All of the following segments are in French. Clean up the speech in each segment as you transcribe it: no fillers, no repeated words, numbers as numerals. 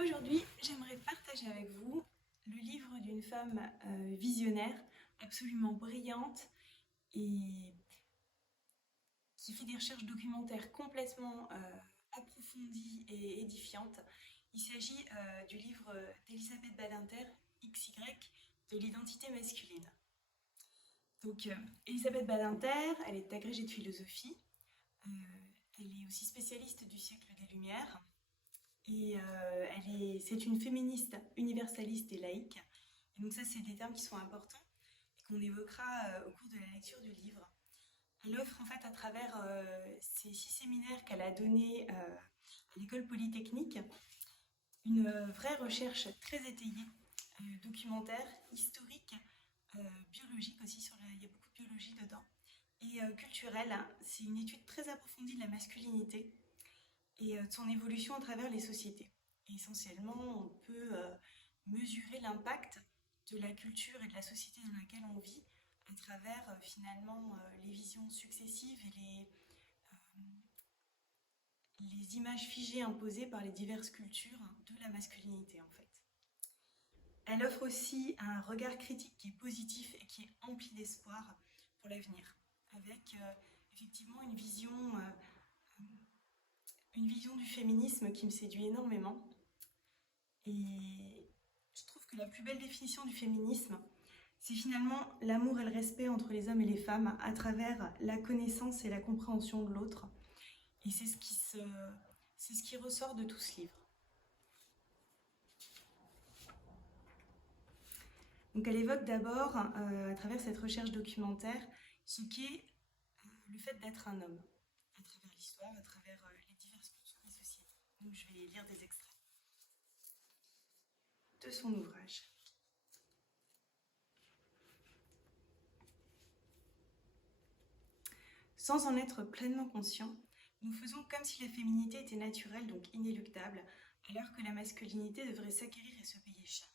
Aujourd'hui, j'aimerais partager avec vous le livre d'une femme visionnaire, absolument brillante et qui fait des recherches documentaires complètement approfondies et édifiantes. Il s'agit du livre d'Elisabeth Badinter, XY, de l'identité masculine. Donc, Elisabeth Badinter, elle est agrégée de philosophie, euh, elle est aussi spécialiste du siècle des Lumières. Et c'est une féministe universaliste et laïque. Et donc ça, c'est des termes qui sont importants et qu'on évoquera au cours de la lecture du livre. Elle offre en fait à travers ces 6 séminaires qu'elle a donnés à l'école polytechnique une vraie recherche très étayée, documentaire, historique, biologique aussi, il y a beaucoup de biologie dedans, et culturelle. C'est une étude très approfondie de la masculinité et de son évolution à travers les sociétés. Et essentiellement, on peut mesurer l'impact de la culture et de la société dans laquelle on vit à travers finalement les visions successives et les images figées imposées par les diverses cultures de la masculinité en fait. Elle offre aussi un regard critique qui est positif et qui est empli d'espoir pour l'avenir, avec effectivement une vision du féminisme qui me séduit énormément. Et je trouve que la plus belle définition du féminisme, c'est finalement l'amour et le respect entre les hommes et les femmes à travers la connaissance et la compréhension de l'autre. Et c'est ce qui ressort de tout ce livre. Donc elle évoque d'abord, à travers cette recherche documentaire, ce qu'est le fait d'être un homme, à travers l'histoire, à travers les diverses cultures et sociétés. Donc je vais lire des extraits de son ouvrage. Sans en être pleinement conscient, nous faisons comme si la féminité était naturelle, donc inéluctable, alors que la masculinité devrait s'acquérir et se payer cher.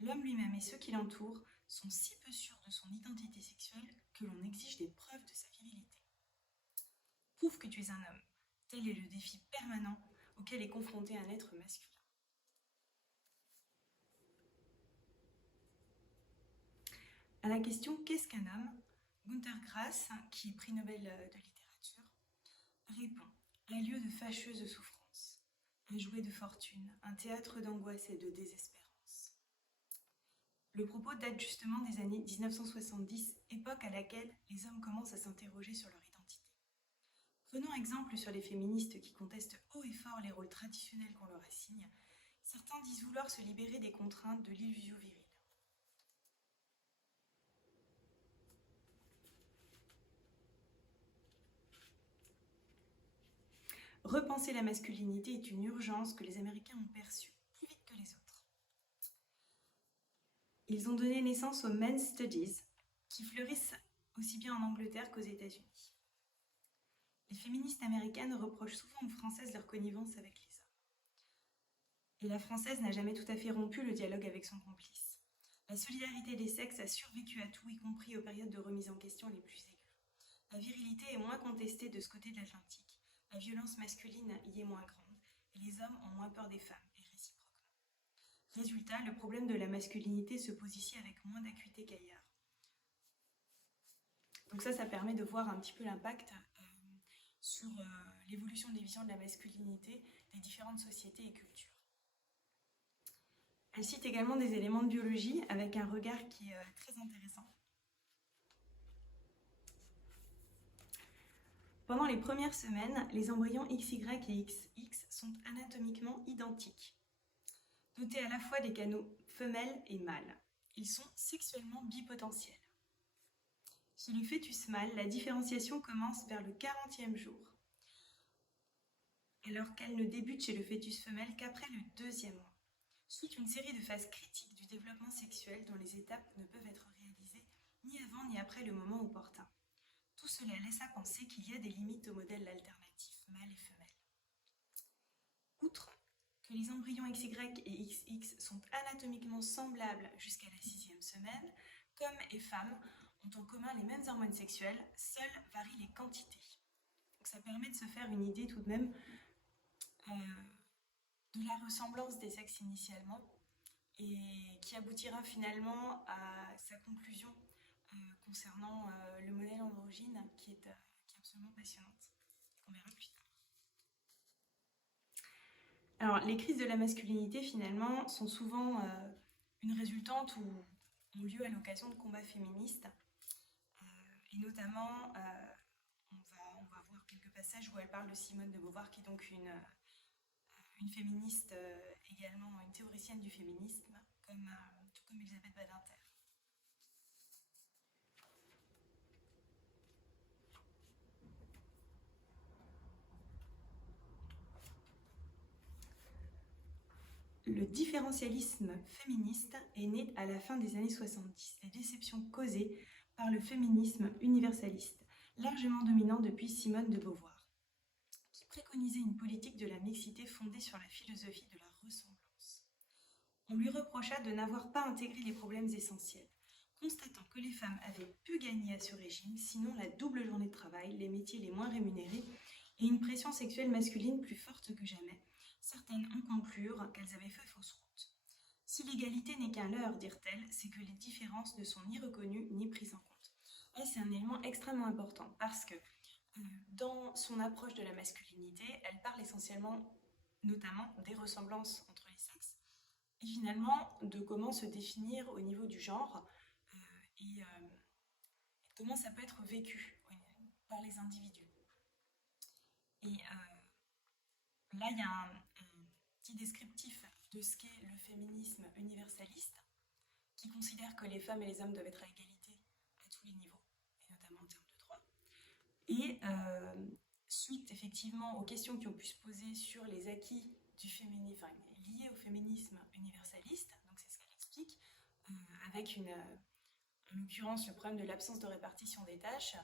L'homme lui-même et ceux qui l'entourent sont si peu sûrs de son identité sexuelle que l'on exige des preuves de sa virilité. Prouve que tu es un homme. Tel est le défi permanent auquel est confronté un être masculin. À la question « Qu'est-ce qu'un homme ?», Günter Grass, qui est prix Nobel de littérature, répond « Un lieu de fâcheuse souffrance, un jouet de fortune, un théâtre d'angoisse et de désespérance. » Le propos date justement des années 1970, époque à laquelle les hommes commencent à s'interroger sur leur identité. Prenons exemple sur les féministes qui contestent haut et fort les rôles traditionnels qu'on leur assigne. Certains disent vouloir se libérer des contraintes de l'illusion virile. Repenser la masculinité est une urgence que les Américains ont perçue plus vite que les autres. Ils ont donné naissance aux Men's Studies, qui fleurissent aussi bien en Angleterre qu'aux États-Unis. Les féministes américaines reprochent souvent aux Françaises leur connivence avec les hommes. Et la Française n'a jamais tout à fait rompu le dialogue avec son complice. La solidarité des sexes a survécu à tout, y compris aux périodes de remise en question les plus aiguës. La virilité est moins contestée de ce côté de l'Atlantique. La violence masculine y est moins grande, et les hommes ont moins peur des femmes, et réciproquement. Résultat, le problème de la masculinité se pose ici avec moins d'acuité qu'ailleurs. Donc ça permet de voir un petit peu l'impact sur l'évolution des visions de la masculinité des différentes sociétés et cultures. Elle cite également des éléments de biologie avec un regard qui est très intéressant. Pendant les premières semaines, les embryons XY et XX sont anatomiquement identiques, dotés à la fois des canaux femelles et mâles. Ils sont sexuellement bipotentiels. Chez le fœtus mâle, la différenciation commence vers le 40e jour, alors qu'elle ne débute chez le fœtus femelle qu'après le 2e mois. Suit une série de phases critiques du développement sexuel dont les étapes ne peuvent être réalisées ni avant ni après le moment opportun. Tout cela laisse à penser qu'il y a des limites au modèle alternatif, mâle et femelle. Outre que les embryons XY et XX sont anatomiquement semblables jusqu'à la 6e semaine, hommes et femmes ont en commun les mêmes hormones sexuelles, seules varient les quantités. Donc ça permet de se faire une idée tout de même de la ressemblance des sexes initialement et qui aboutira finalement à sa conclusion concernant le modèle androgyne qui est absolument passionnante, qu'on verra plus tard. Alors, les crises de la masculinité, finalement, sont souvent une résultante ou ont lieu à l'occasion de combats féministes. Et notamment, on va voir quelques passages où elle parle de Simone de Beauvoir, qui est donc une féministe, également une théoricienne du féminisme, tout comme Elisabeth Badinter. Le différentialisme féministe est né à la fin des années 70, les déceptions causées par le féminisme universaliste, largement dominant depuis Simone de Beauvoir, qui préconisait une politique de la mixité fondée sur la philosophie de la ressemblance. On lui reprocha de n'avoir pas intégré les problèmes essentiels, constatant que les femmes avaient peu gagné à ce régime, sinon la double journée de travail, les métiers les moins rémunérés et une pression sexuelle masculine plus forte que jamais. Certaines en conclurent qu'elles avaient fait fausse route. Si l'égalité n'est qu'un leurre, dirent-elles, c'est que les différences ne sont ni reconnues ni prises en compte. Et c'est un élément extrêmement important parce que dans son approche de la masculinité, elle parle essentiellement, notamment, des ressemblances entre les sexes et finalement de comment se définir au niveau du genre et comment ça peut être vécu par les individus. Et là, il y a un petit descriptif de ce qu'est le féminisme universaliste, qui considère que les femmes et les hommes doivent être à égalité à tous les niveaux, et notamment en termes de droits. Et suite effectivement aux questions qui ont pu se poser sur les acquis du féminisme, enfin, liés au féminisme universaliste, donc c'est ce qu'elle explique, avec en l'occurrence le problème de l'absence de répartition des tâches,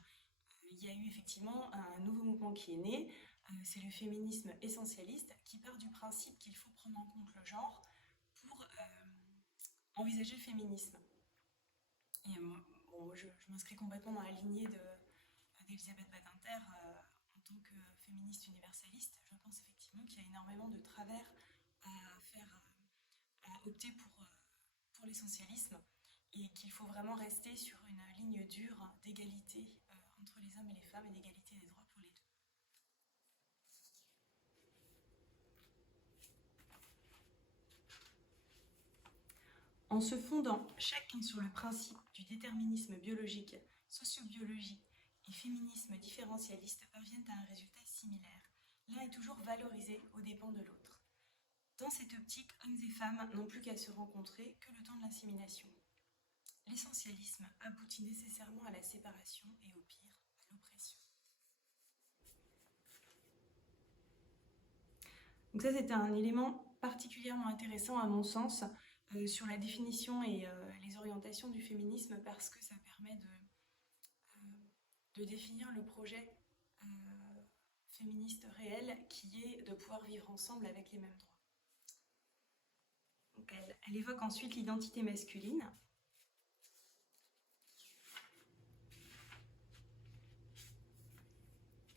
il y a eu effectivement un nouveau mouvement qui est né, c'est le féminisme essentialiste qui part du principe qu'il faut prendre en compte le genre pour envisager le féminisme. Et bon, je m'inscris complètement dans la lignée d'Elisabeth Badinter en tant que féministe universaliste. Je pense effectivement qu'il y a énormément de travers à opter pour l'essentialisme et qu'il faut vraiment rester sur une ligne dure d'égalité entre les hommes et les femmes et d'égalité des droits pour les deux. En se fondant chacun sur le principe du déterminisme biologique, sociobiologie et féminisme différentialiste parviennent à un résultat similaire. L'un est toujours valorisé aux dépens de l'autre. Dans cette optique, hommes et femmes n'ont plus qu'à se rencontrer que le temps de l'insémination. L'essentialisme aboutit nécessairement à la séparation et au pire, à l'oppression. Donc ça, c'était un élément particulièrement intéressant à mon sens sur la définition et les orientations du féminisme parce que ça permet de définir le projet féministe réel qui est de pouvoir vivre ensemble avec les mêmes droits. Donc elle évoque ensuite l'identité masculine.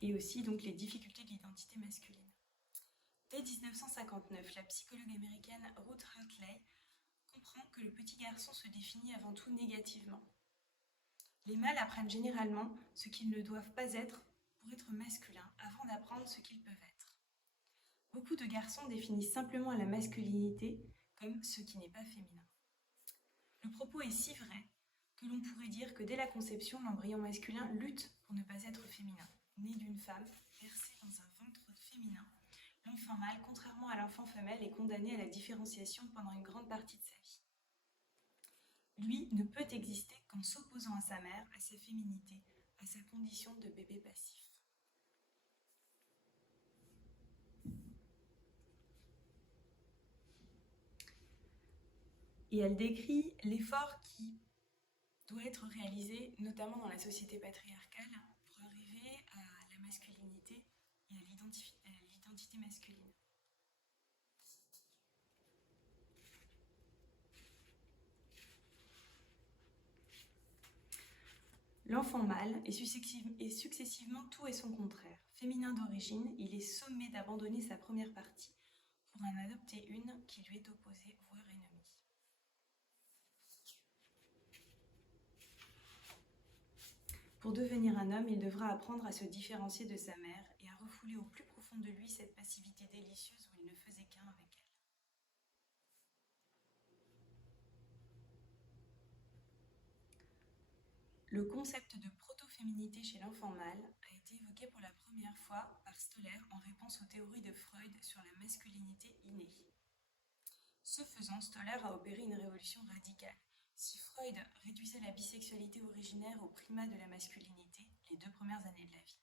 Et aussi donc les difficultés de l'identité masculine. Dès 1959, la psychologue américaine Ruth Hartley comprend que le petit garçon se définit avant tout négativement. Les mâles apprennent généralement ce qu'ils ne doivent pas être pour être masculins avant d'apprendre ce qu'ils peuvent être. Beaucoup de garçons définissent simplement la masculinité comme ce qui n'est pas féminin. Le propos est si vrai que l'on pourrait dire que dès la conception, l'embryon masculin lutte pour ne pas être féminin. Né d'une femme, bercé dans un ventre féminin, l'enfant mâle, contrairement à l'enfant femelle, est condamné à la différenciation pendant une grande partie de sa vie. Lui ne peut exister qu'en s'opposant à sa mère, à sa féminité, à sa condition de bébé passif. Et elle décrit l'effort qui doit être réalisé, notamment dans la société patriarcale, pour arriver à la masculinité et à l'identité masculine. L'enfant mâle est successivement tout et son contraire. Féminin d'origine, il est sommé d'abandonner sa première partie pour en adopter une qui lui est opposée, voire ennemie. Pour devenir un homme, il devra apprendre à se différencier de sa mère et à refouler au plus profond de lui cette passivité délicieuse où il ne faisait qu'un avec elle. Le concept de proto-féminité chez l'enfant mâle a été évoqué pour la première fois par Stoller en réponse aux théories de Freud sur la masculinité innée. Ce faisant, Stoller a opéré une révolution radicale. Si Freud réduisait la bisexualité originaire au primat de la masculinité les 2 premières années de la vie,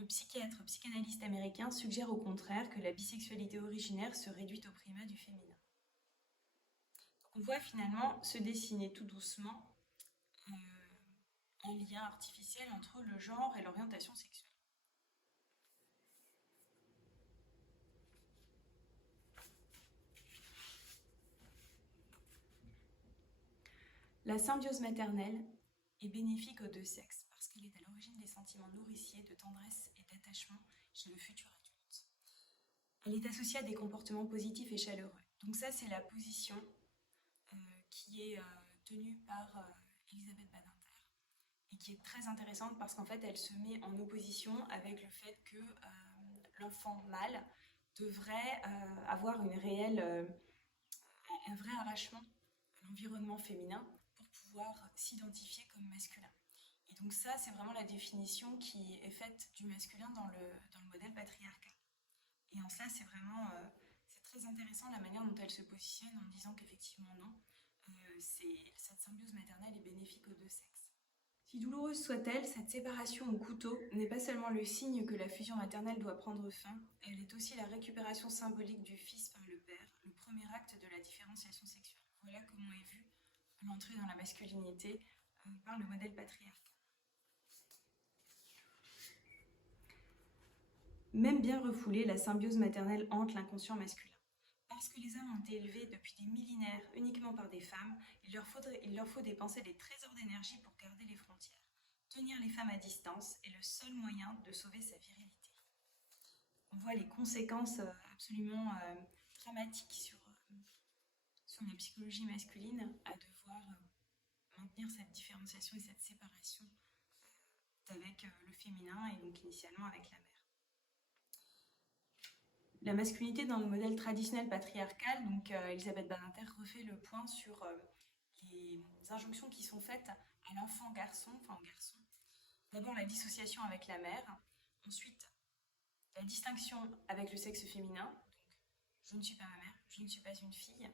le psychiatre psychanalyste américain suggère au contraire que la bisexualité originaire se réduit au primat du féminin. Donc on voit finalement se dessiner tout doucement un lien artificiel entre le genre et l'orientation sexuelle. La symbiose maternelle est bénéfique aux 2 sexes parce qu'elle est à l'origine des sentiments nourriciers de tendresse et d'attachement chez le futur adulte. Elle est associée à des comportements positifs et chaleureux. Donc ça, c'est la position qui est tenue par Elisabeth Badinter et qui est très intéressante parce qu'en fait, elle se met en opposition avec le fait que l'enfant mâle devrait avoir un vrai arrachement à l'environnement féminin pour pouvoir s'identifier comme masculin. Et donc ça, c'est vraiment la définition qui est faite du masculin dans le modèle patriarcal. Et en cela, c'est vraiment c'est très intéressant la manière dont elle se positionne en disant qu'effectivement non, cette symbiose maternelle est bénéfique aux 2 sexes. Si douloureuse soit-elle, cette séparation au couteau n'est pas seulement le signe que la fusion maternelle doit prendre fin, elle est aussi la récupération symbolique du fils par le père, le premier acte de la différenciation sexuelle. Voilà comment est vue l'entrée dans la masculinité par le modèle patriarcal. Même bien refoulée, la symbiose maternelle hante l'inconscient masculin. Parce que les hommes ont été élevés depuis des millénaires uniquement par des femmes, il leur faut dépenser des trésors d'énergie pour garder les frontières. Tenir les femmes à distance est le seul moyen de sauver sa virilité. On voit les conséquences absolument dramatiques sur la psychologie masculine à devoir maintenir cette différenciation et cette séparation avec le féminin et donc initialement avec la mère. La masculinité dans le modèle traditionnel patriarcal, donc Elisabeth Badinter refait le point sur les injonctions qui sont faites à l'enfant garçon, enfin au garçon. D'abord la dissociation avec la mère, ensuite la distinction avec le sexe féminin, donc je ne suis pas ma mère, je ne suis pas une fille,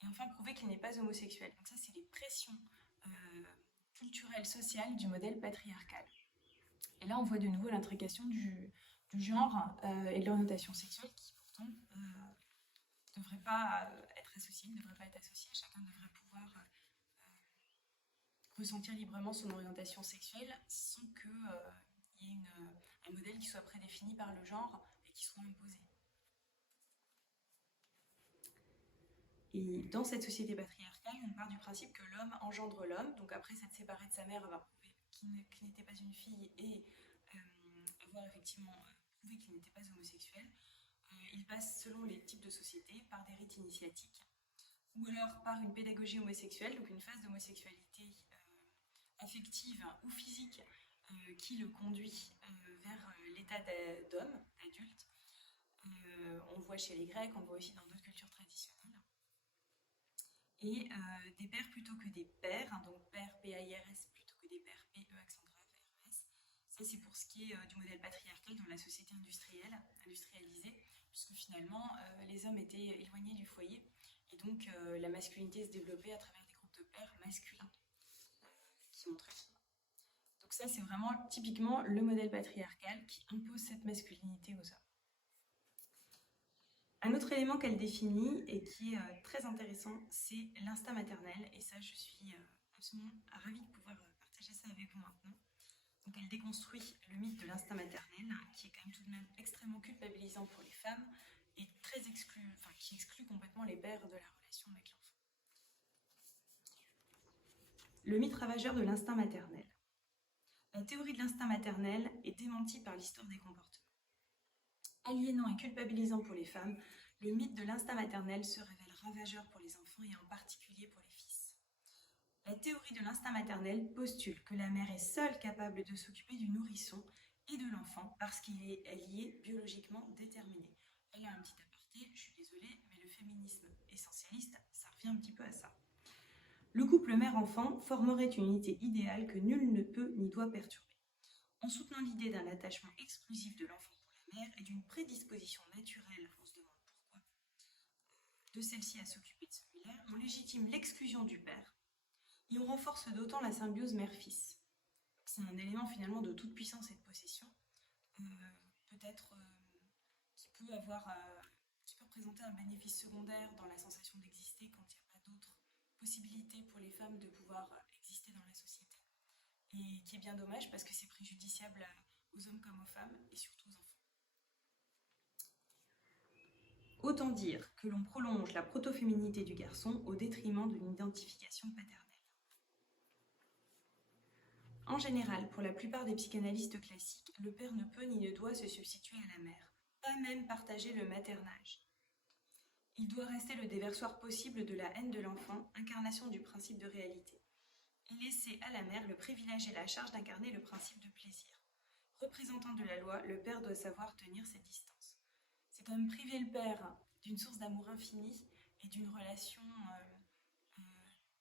et enfin prouver qu'il n'est pas homosexuel. Donc ça, c'est les pressions culturelles, sociales du modèle patriarcal. Et là, on voit de nouveau l'intrication du genre et de l'orientation sexuelle qui pourtant ne devrait pas être associée, ne devrait pas être associée. Chacun devrait pouvoir ressentir librement son orientation sexuelle sans qu'il y ait un modèle qui soit prédéfini par le genre et qui soit imposé. Et dans cette société patriarcale, on part du principe que l'homme engendre l'homme, donc après s'être séparé de sa mère, avoir prouvé qu'il n'était pas une fille et avoir effectivement prouvé qu'il n'était pas homosexuel, il passe selon les types de sociétés par des rites initiatiques ou alors par une pédagogie homosexuelle, donc une phase d'homosexualité affective ou physique qui le conduit vers l'état d'homme, adulte. On le voit chez les Grecs, on le voit aussi dans d'autres cultures traditionnelles. Et des pères plutôt que des pères, hein, donc père P-A-I-R-S plutôt que des pères P-E accent grave R-E-S. Ça, c'est pour ce qui est du modèle patriarcal dans la société industrialisée, puisque finalement les hommes étaient éloignés du foyer et donc la masculinité se développait à travers des groupes de pères masculins qui montraient ça. Donc ça, c'est vraiment typiquement le modèle patriarcal qui impose cette masculinité aux hommes. Un autre élément qu'elle définit et qui est très intéressant, c'est l'instinct maternel. Et ça, je suis absolument ravie de pouvoir partager ça avec vous maintenant. Donc elle déconstruit le mythe de l'instinct maternel, qui est quand même tout de même extrêmement culpabilisant pour les femmes et qui exclut complètement les pères de la relation avec l'enfant. Le mythe ravageur de l'instinct maternel. La théorie de l'instinct maternel est démentie par l'histoire des comportements. Aliénant et culpabilisant pour les femmes, le mythe de l'instinct maternel se révèle ravageur pour les enfants et en particulier pour les fils. La théorie de l'instinct maternel postule que la mère est seule capable de s'occuper du nourrisson et de l'enfant parce qu'elle y est biologiquement déterminée. Elle a un petit aparté, je suis désolée, mais le féminisme essentialiste, ça revient un petit peu à ça. Le couple mère-enfant formerait une unité idéale que nul ne peut ni doit perturber. En soutenant l'idée d'un attachement exclusif de l'enfant pour la mère et d'une prédisposition naturelle, on se demande pourquoi, de celle-ci à s'occuper de celui-là, on légitime l'exclusion du père et on renforce d'autant la symbiose mère-fils. C'est un élément finalement de toute puissance et de possession, peut-être qui peut qui peut présenter un bénéfice secondaire dans la sensation d'exister quand il n'y a pas d'autres possibilités pour les femmes de pouvoir exister dans la société. Et qui est bien dommage parce que c'est préjudiciable aux hommes comme aux femmes et surtout aux enfants. Autant dire que l'on prolonge la proto-féminité du garçon au détriment de l'identification paternelle. En général, pour la plupart des psychanalystes classiques, le père ne peut ni ne doit se substituer à la mère, pas même partager le maternage. Il doit rester le déversoir possible de la haine de l'enfant, incarnation du principe de réalité, et laisser à la mère le privilège et la charge d'incarner le principe de plaisir. Représentant de la loi, le père doit savoir tenir ses distances. C'est quand même priver le père d'une source d'amour infini et d'une relation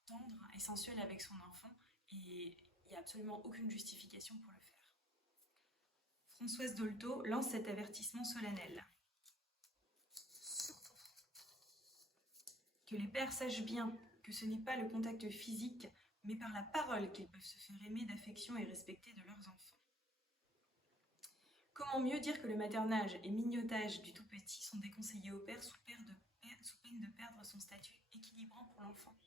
tendre et sensuelle avec son enfant, et il n'y a absolument aucune justification pour le faire. Françoise Dolto lance cet avertissement solennel. Que les pères sachent bien que ce n'est pas le contact physique, mais par la parole qu'ils peuvent se faire aimer d'affection et respecter de leurs enfants. Comment mieux dire que le maternage et mignotage du tout petit sont déconseillés au père sous peine de perdre son statut équilibrant pour l'enfant.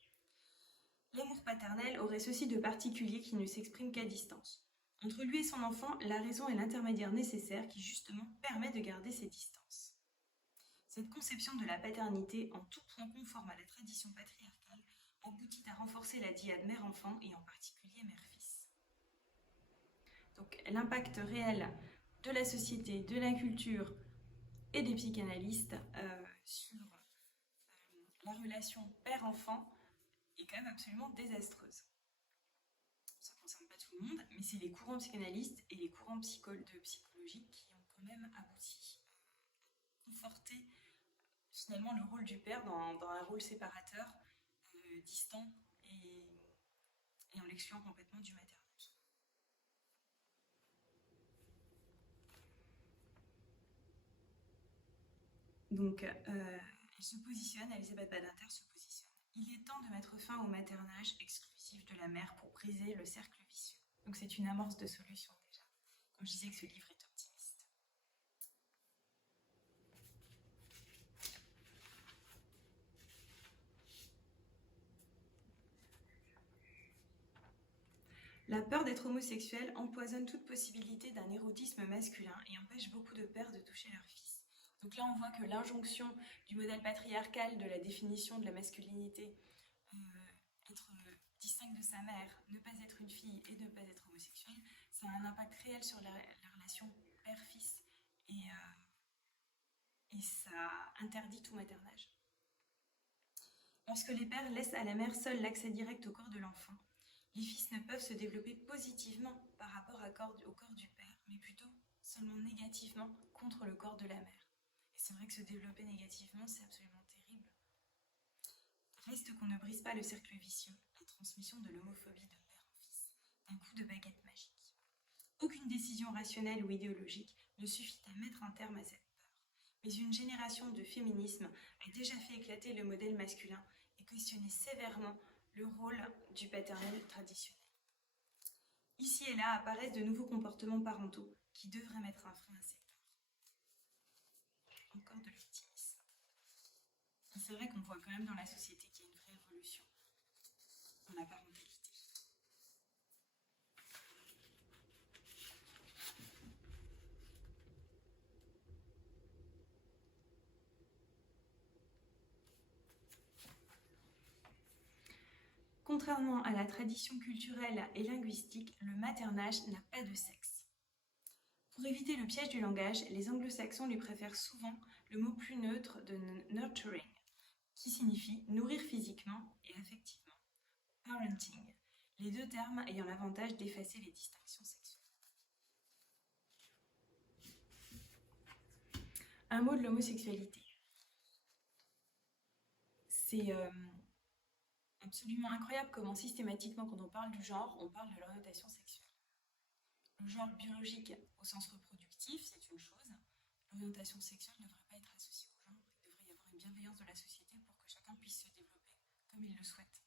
L'amour paternel aurait ceci de particulier qui ne s'exprime qu'à distance. Entre lui et son enfant, la raison est l'intermédiaire nécessaire qui justement permet de garder ces distances. Cette conception de la paternité, en tout point conforme à la tradition patriarcale, aboutit à renforcer la dyade mère-enfant et en particulier mère-fils. Donc l'impact réel de la société, de la culture et des psychanalystes sur la relation père-enfant est quand même absolument désastreuse. Ça ne concerne pas tout le monde, mais c'est les courants psychanalystes et les courants de psychologie qui ont quand même abouti à conforter finalement le rôle du père dans un rôle séparateur, distant et en l'excluant complètement du maternage. Donc, elle se positionne, Elisabeth Badinter se positionne. Il est temps de mettre fin au maternage exclusif de la mère pour briser le cercle vicieux. Donc c'est une amorce de solution déjà, quand je disais que ce livre est optimiste. La peur d'être homosexuel empoisonne toute possibilité d'un érotisme masculin et empêche beaucoup de pères de toucher leur fils. Donc là, on voit que l'injonction du modèle patriarcal de la définition de la masculinité, être distincte de sa mère, ne pas être une fille et ne pas être homosexuel, ça a un impact réel sur la relation père-fils et ça interdit tout maternage. Lorsque les pères laissent à la mère seule l'accès direct au corps de l'enfant, les fils ne peuvent se développer positivement par rapport au corps du père, mais plutôt seulement négativement contre le corps de la mère. Et c'est vrai que se développer négativement, c'est absolument terrible. Reste qu'on ne brise pas le cercle vicieux, la transmission de l'homophobie de père en fils, d'un coup de baguette magique. Aucune décision rationnelle ou idéologique ne suffit à mettre un terme à cette peur. Mais une génération de féminisme a déjà fait éclater le modèle masculin et questionné sévèrement le rôle du paternel traditionnel. Ici et là apparaissent de nouveaux comportements parentaux qui devraient mettre un frein à ces peurs. Encore de l'optimisme. C'est vrai qu'on voit quand même dans la société qu'il y a une vraie évolution dans la parentalité. Contrairement à la tradition culturelle et linguistique, le maternage n'a pas de sexe. Pour éviter le piège du langage, les anglo-saxons lui préfèrent souvent le mot plus neutre de nurturing, qui signifie nourrir physiquement et affectivement, parenting, les deux termes ayant l'avantage d'effacer les distinctions sexuelles. Un mot de l'homosexualité. C'est absolument incroyable comment systématiquement, quand on parle du genre, on parle de l'orientation sexuelle. Le genre biologique au sens reproductif, c'est une chose. L'orientation sexuelle ne devrait pas être associée au genre. Il devrait y avoir une bienveillance de la société pour que chacun puisse se développer comme il le souhaite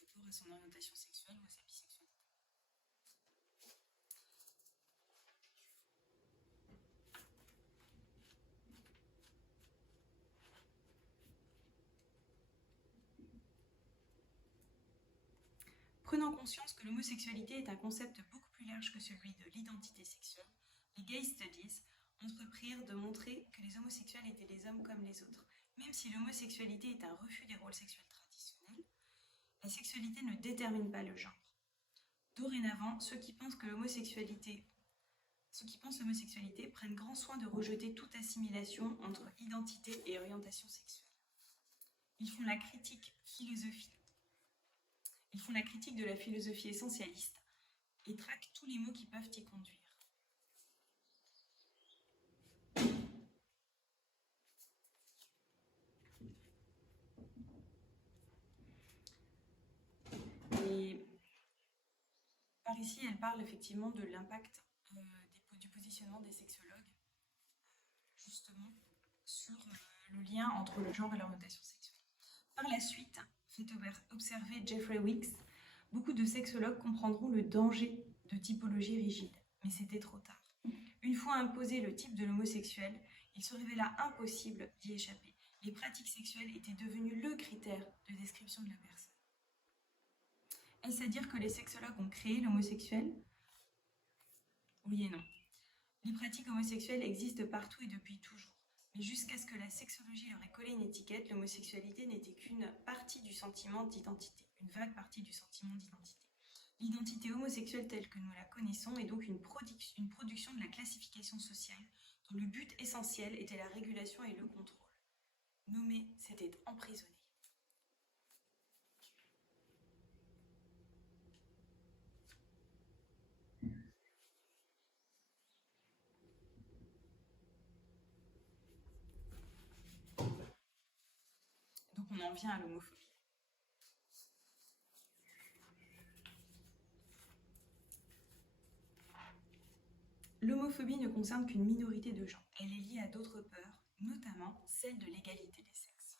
par rapport à son orientation sexuelle ou à sa bisexualité. Prenant conscience que l'homosexualité est un concept beaucoup plus large que celui de l'identité sexuelle, les Gay Studies entreprirent de montrer que les homosexuels étaient des hommes comme les autres. Même si l'homosexualité est un refus des rôles sexuels traditionnels, la sexualité ne détermine pas le genre. Dorénavant, ceux qui pensent l'homosexualité prennent grand soin de rejeter toute assimilation entre identité et orientation sexuelle. Ils font la critique de la philosophie essentialiste et traquent tous les mots qui peuvent y conduire. Et par ici, elle parle effectivement de l'impact du positionnement des sexologues, justement, sur le lien entre le genre et l'orientation sexuelle. Par la suite, fait observer Jeffrey Weeks, beaucoup de sexologues comprendront le danger de typologie rigide, mais c'était trop tard. Une fois imposé le type de l'homosexuel, il se révéla impossible d'y échapper. Les pratiques sexuelles étaient devenues le critère de description de la personne. Est-ce à dire que les sexologues ont créé l'homosexuel? Oui et non. Les pratiques homosexuelles existent partout et depuis toujours. Mais jusqu'à ce que la sexologie leur ait collé une étiquette, l'homosexualité n'était qu'une partie du sentiment d'identité, une vague partie du sentiment d'identité. L'identité homosexuelle telle que nous la connaissons est donc une production de la classification sociale, dont le but essentiel était la régulation et le contrôle. Nommer, c'était emprisonner. Donc on en vient à l'homophobie. L'homophobie ne concerne qu'une minorité de gens. Elle est liée à d'autres peurs, notamment celle de l'égalité des sexes.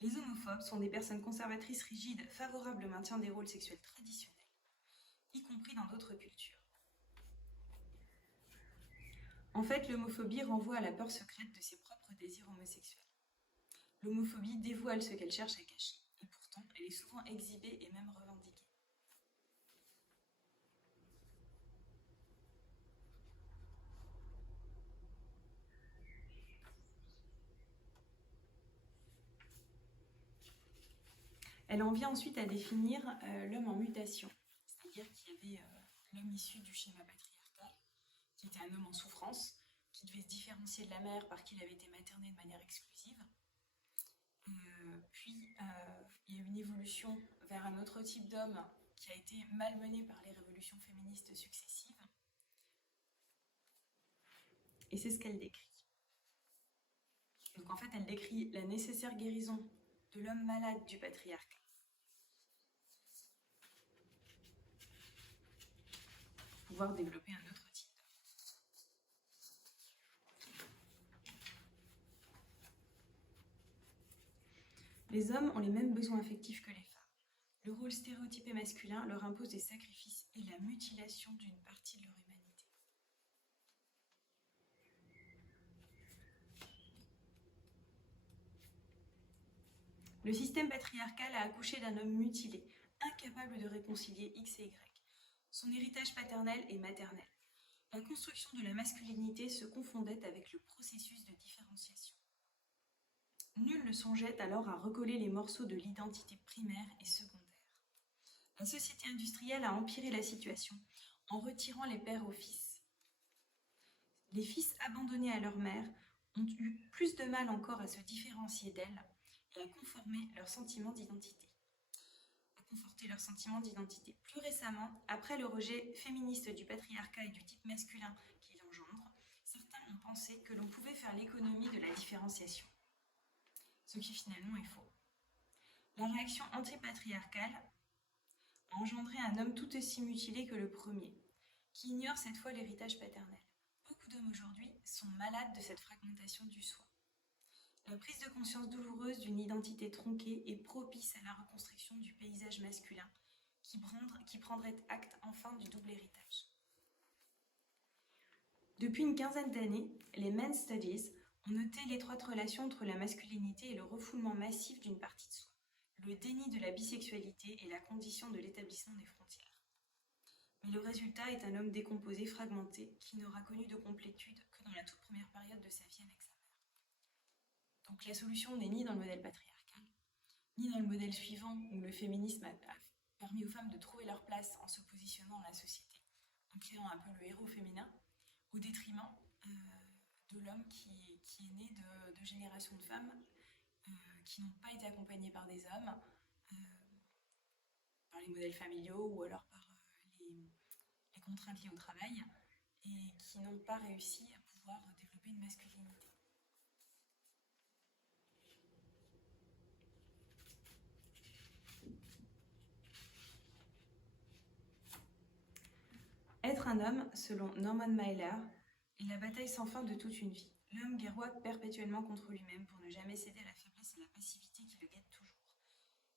Les homophobes sont des personnes conservatrices rigides favorables au maintien des rôles sexuels traditionnels, y compris dans d'autres cultures. En fait, l'homophobie renvoie à la peur secrète de ses propres désirs homosexuels. L'homophobie dévoile ce qu'elle cherche à cacher, et pourtant, elle est souvent exhibée et même revendiquée. Elle en vient ensuite à définir l'homme en mutation, c'est-à-dire qu'il y avait l'homme issu du schéma patriarcal, qui était un homme en souffrance, qui devait se différencier de la mère par qui il avait été materné de manière exclusive. Puis il y a eu une évolution vers un autre type d'homme qui a été malmené par les révolutions féministes successives. Et c'est ce qu'elle décrit. Donc en fait, elle décrit la nécessaire guérison de l'homme malade du patriarcat. Pour pouvoir développer un autre type. Les hommes ont les mêmes besoins affectifs que les femmes. Le rôle stéréotypé masculin leur impose des sacrifices et la mutilation d'une partie de leur humanité. Le système patriarcal a accouché d'un homme mutilé, incapable de réconcilier X et Y. Son héritage paternel et maternel. La construction de la masculinité se confondait avec le processus de différenciation. Nul ne songeait alors à recoller les morceaux de l'identité primaire et secondaire. La société industrielle a empiré la situation en retirant les pères aux fils. Les fils abandonnés à leur mère ont eu plus de mal encore à se différencier d'elles et à conforter leur sentiment d'identité. Plus récemment, après le rejet féministe du patriarcat et du type masculin qu'il engendre, certains ont pensé que l'on pouvait faire l'économie de la différenciation, ce qui finalement est faux. La réaction antipatriarcale a engendré un homme tout aussi mutilé que le premier, qui ignore cette fois l'héritage paternel. Beaucoup d'hommes aujourd'hui sont malades de cette fragmentation du soi. La prise de conscience douloureuse d'une identité tronquée est propice à la reconstruction du paysage masculin, qui prendrait acte enfin du double héritage. Depuis une quinzaine d'années, les Men's Studies ont noté l'étroite relation entre la masculinité et le refoulement massif d'une partie de soi, le déni de la bisexualité et la condition de l'établissement des frontières. Mais le résultat est un homme décomposé, fragmenté, qui n'aura connu de complétude que dans la toute première période de sa vie avec sa mère. Donc la solution n'est ni dans le modèle patriarcal, ni dans le modèle suivant où le féminisme a permis aux femmes de trouver leur place en se positionnant dans la société, en créant un peu le héros féminin, au détriment de l'homme qui est né de générations de femmes qui n'ont pas été accompagnées par des hommes, par les modèles familiaux ou alors par les contraintes liées au travail, et qui n'ont pas réussi à pouvoir développer une masculinité. Être un homme, selon Norman Mailer, est la bataille sans fin de toute une vie. L'homme guerroie perpétuellement contre lui-même pour ne jamais céder à la faiblesse et à la passivité qui le guettent toujours.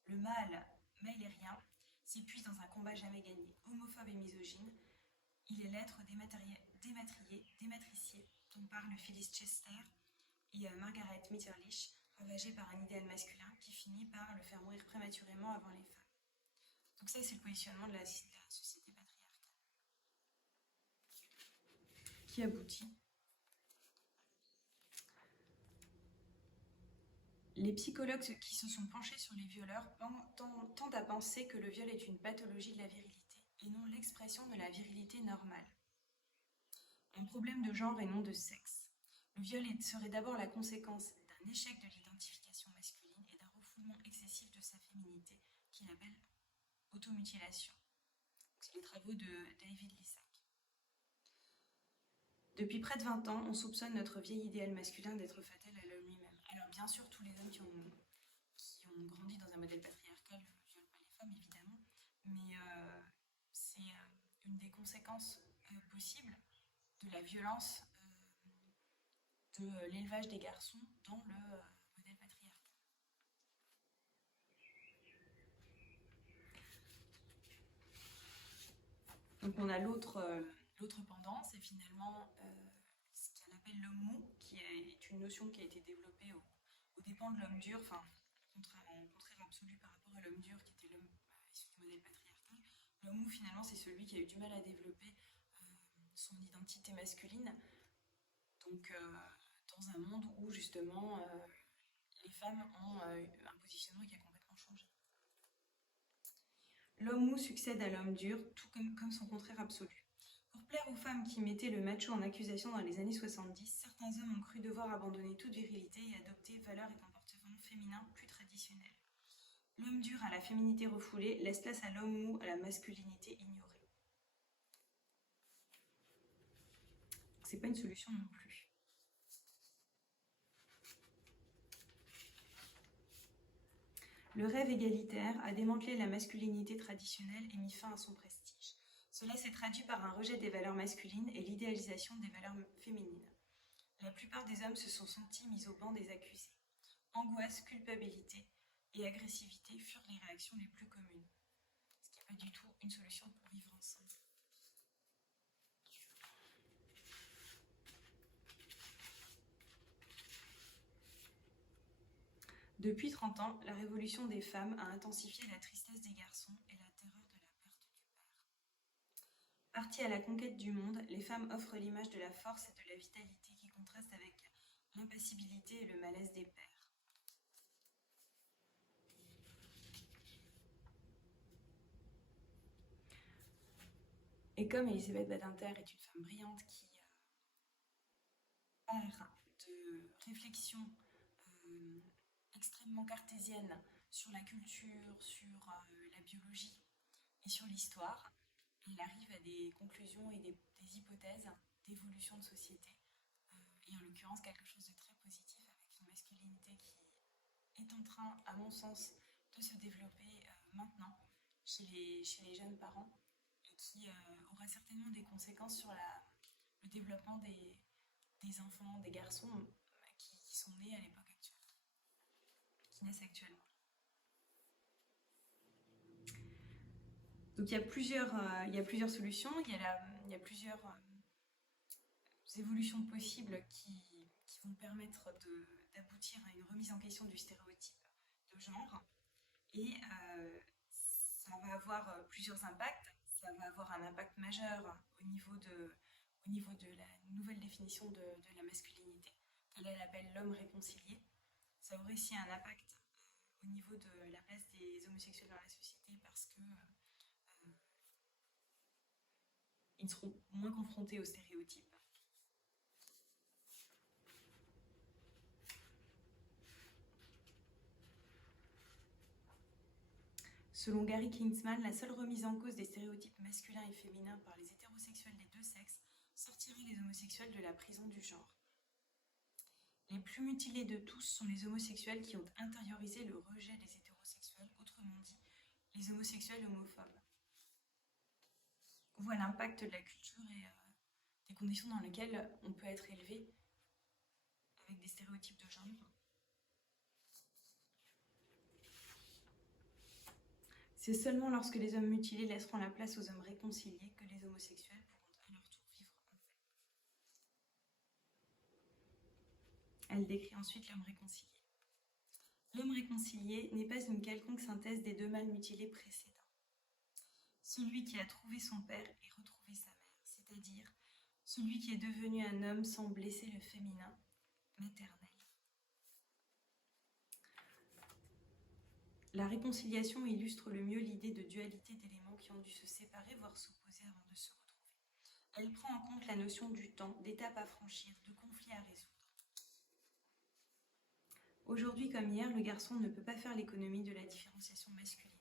Le mâle mailérien s'épuise dans un combat jamais gagné. Homophobe et misogyne, il est l'être dématricié dont parlent Phyllis Chester et Margaret Mitterlich, ravagé par un idéal masculin qui finit par le faire mourir prématurément avant les femmes. Donc ça, c'est le positionnement de la société patriarcale, qui aboutit. Les psychologues qui se sont penchés sur les violeurs tendent à penser que le viol est une pathologie de la virilité et non l'expression de la virilité normale. Un problème de genre et non de sexe. Le viol serait d'abord la conséquence d'un échec de l'identification masculine et d'un refoulement excessif de sa féminité, qu'il appelle automutilation. C'est les travaux de David Lissac. Depuis près de 20 ans, on soupçonne notre vieil idéal masculin d'être fatal à l'homme lui-même. Alors bien sûr, tous les hommes qui ont grandi dans un modèle patriarcal ne violent pas les femmes, évidemment, mais c'est une des conséquences possibles de la violence de l'élevage des garçons dans le modèle patriarcal. Donc on a l'autre pendant, c'est finalement ce qu'elle appelle l'homme mou, qui est une notion qui a été développée aux dépens de l'homme dur, enfin en contraire absolu par rapport à l'homme dur qui était l'homme issu du modèle patriarcal. L'homme mou finalement c'est celui qui a eu du mal à développer son identité masculine, donc dans un monde où justement les femmes ont un positionnement qui a complètement changé. L'homme mou succède à l'homme dur, tout comme son contraire absolu. Pour plaire aux femmes qui mettaient le macho en accusation dans les années 70, certains hommes ont cru devoir abandonner toute virilité et adopter valeurs et comportements féminins plus traditionnels. L'homme dur à la féminité refoulée laisse place à l'homme mou à la masculinité ignorée. C'est pas une solution non plus. Le rêve égalitaire a démantelé la masculinité traditionnelle et mis fin à son prestige. Cela s'est traduit par un rejet des valeurs masculines et l'idéalisation des valeurs féminines. La plupart des hommes se sont sentis mis au banc des accusés. Angoisse, culpabilité et agressivité furent les réactions les plus communes, ce qui n'est pas du tout une solution pour vivre ensemble. Depuis 30 ans, la révolution des femmes a intensifié la tristesse des garçons et la terreur de la perte du père. Parties à la conquête du monde, les femmes offrent l'image de la force et de la vitalité qui contraste avec l'impassibilité et le malaise des pères. Et comme Elisabeth Badinter est une femme brillante qui part de réflexion extrêmement cartésienne sur la culture, sur la biologie et sur l'histoire. Il arrive à des conclusions et des hypothèses d'évolution de société, et en l'occurrence quelque chose de très positif avec une masculinité qui est en train, à mon sens, de se développer maintenant chez les jeunes parents et qui aura certainement des conséquences sur le développement des enfants, des garçons qui sont nés à l'époque actuelle, qui naissent actuellement. Donc il y a plusieurs solutions, il y a plusieurs évolutions possibles qui vont permettre d'aboutir à une remise en question du stéréotype de genre. Et ça va avoir plusieurs impacts. Ça va avoir un impact majeur au niveau de la nouvelle définition de la masculinité, qu'elle appelle l'homme réconcilié. Ça aurait aussi un impact au niveau de la place des homosexuels dans la société parce que ils seront moins confrontés aux stéréotypes. Selon Gary Kingsman, la seule remise en cause des stéréotypes masculins et féminins par les hétérosexuels des deux sexes sortirait les homosexuels de la prison du genre. Les plus mutilés de tous sont les homosexuels qui ont intériorisé le rejet des hétérosexuels, autrement dit, les homosexuels homophobes. On voit l'impact de la culture et des conditions dans lesquelles on peut être élevé avec des stéréotypes de genre. C'est seulement lorsque les hommes mutilés laisseront la place aux hommes réconciliés que les homosexuels pourront à leur tour vivre en paix. Elle décrit ensuite l'homme réconcilié. L'homme réconcilié n'est pas une quelconque synthèse des deux mâles mutilés précédents. Celui qui a trouvé son père et retrouvé sa mère, c'est-à-dire celui qui est devenu un homme sans blesser le féminin maternel. La réconciliation illustre le mieux l'idée de dualité d'éléments qui ont dû se séparer, voire s'opposer avant de se retrouver. Elle prend en compte la notion du temps, d'étapes à franchir, de conflits à résoudre. Aujourd'hui comme hier, le garçon ne peut pas faire l'économie de la différenciation masculine,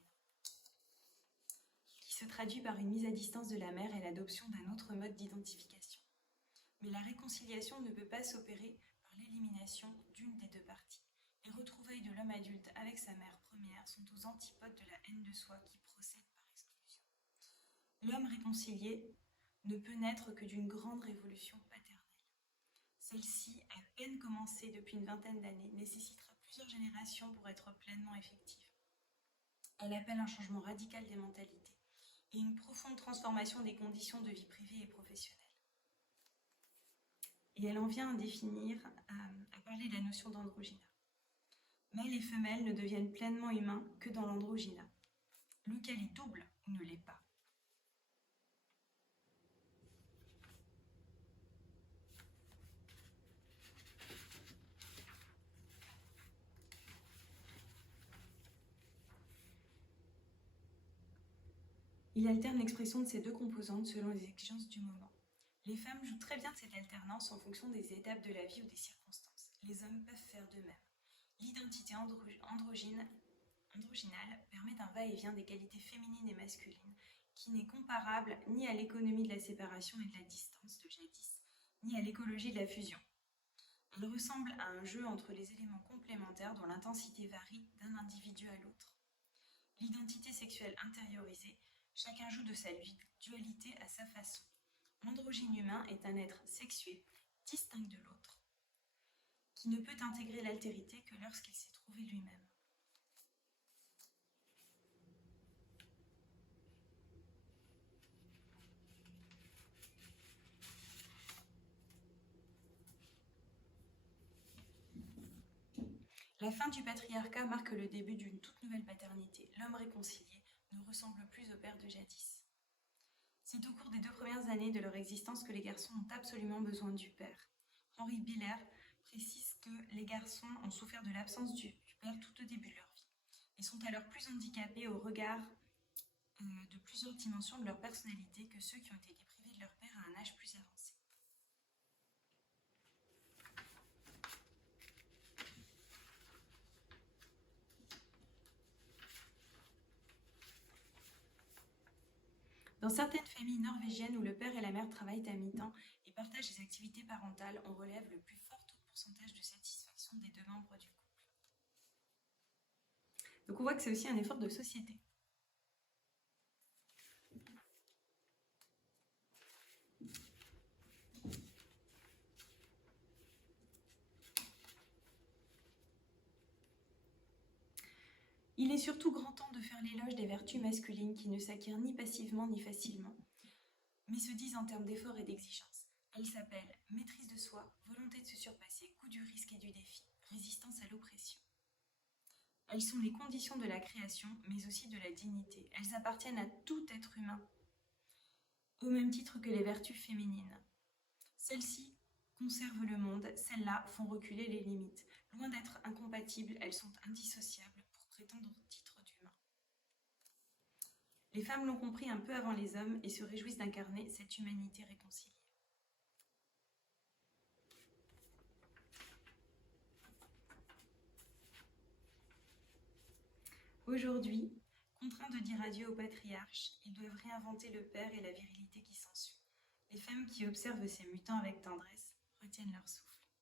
qui se traduit par une mise à distance de la mère et l'adoption d'un autre mode d'identification. Mais la réconciliation ne peut pas s'opérer par l'élimination d'une des deux parties. Les retrouvailles de l'homme adulte avec sa mère première sont aux antipodes de la haine de soi qui procède par exclusion. L'homme réconcilié ne peut naître que d'une grande révolution paternelle. Celle-ci, à peine commencée depuis une vingtaine d'années, nécessitera plusieurs générations pour être pleinement effective. Elle appelle un changement radical des mentalités et une profonde transformation des conditions de vie privée et professionnelle. Et elle en vient à définir, à parler de la notion d'androgyna. Mâles et femelles ne deviennent pleinement humains que dans l'androgyna, lequel est double ou ne l'est pas. Il alterne l'expression de ces deux composantes selon les exigences du moment. Les femmes jouent très bien de cette alternance en fonction des étapes de la vie ou des circonstances. Les hommes peuvent faire de même. L'identité androgyne androginale permet un va-et-vient des qualités féminines et masculines qui n'est comparable ni à l'économie de la séparation et de la distance de jadis, ni à l'écologie de la fusion. Elle ressemble à un jeu entre les éléments complémentaires dont l'intensité varie d'un individu à l'autre. L'identité sexuelle intériorisée, chacun joue de sa dualité à sa façon. L'androgyne humain est un être sexué, distinct de l'autre, qui ne peut intégrer l'altérité que lorsqu'il s'est trouvé lui-même. La fin du patriarcat marque le début d'une toute nouvelle paternité. L'homme réconcilié ne ressemble plus au père de jadis. C'est au cours des 2 premières années de leur existence que les garçons ont absolument besoin du père. Henri Biller précise que les garçons ont souffert de l'absence du père tout au début de leur vie et sont alors plus handicapés au regard de plusieurs dimensions de leur personnalité que ceux qui ont été privés de leur père à un âge plus avancé. Dans certaines familles norvégiennes où le père et la mère travaillent à mi-temps et partagent les activités parentales, on relève le plus fort taux de pourcentage de satisfaction des deux membres du couple. Donc on voit que c'est aussi un effort de société. Il est surtout grand temps de faire l'éloge des vertus masculines qui ne s'acquièrent ni passivement ni facilement, mais se disent en termes d'effort et d'exigence. Elles s'appellent maîtrise de soi, volonté de se surpasser, goût du risque et du défi, résistance à l'oppression. Elles sont les conditions de la création, mais aussi de la dignité. Elles appartiennent à tout être humain, au même titre que les vertus féminines. Celles-ci conservent le monde, celles-là font reculer les limites. Loin d'être incompatibles, elles sont indissociables pour prétendre au titre d'humain. Les femmes l'ont compris un peu avant les hommes et se réjouissent d'incarner cette humanité réconciliée. Aujourd'hui, contraints de dire adieu au patriarche, ils doivent réinventer le père et la virilité qui s'ensuit. Les femmes qui observent ces mutants avec tendresse retiennent leur souffle.